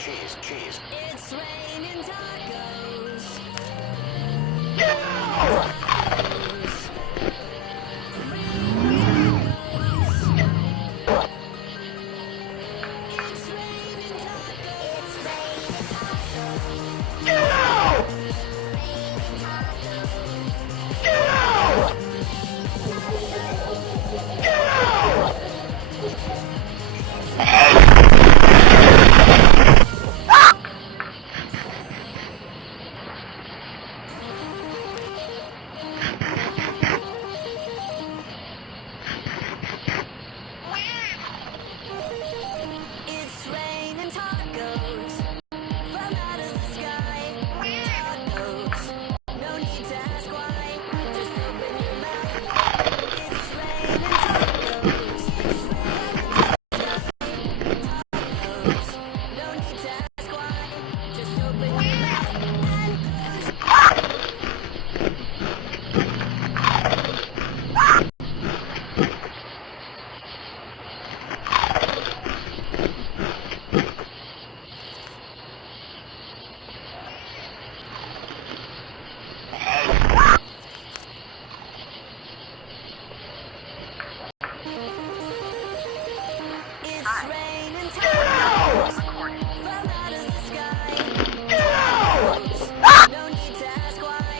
cheese. It's raining tacos. It's raining tacos from out of the sky. Tacos, no need to ask why. Just open your mouth. It's raining tacos. It's raining tacos. No need to ask why. Just open your mouth and close. It's raining tacos from out of the sky. Tacos, no need to ask why.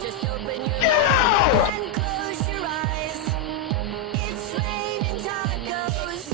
Just open your mouth and close your eyes. It's raining tacos.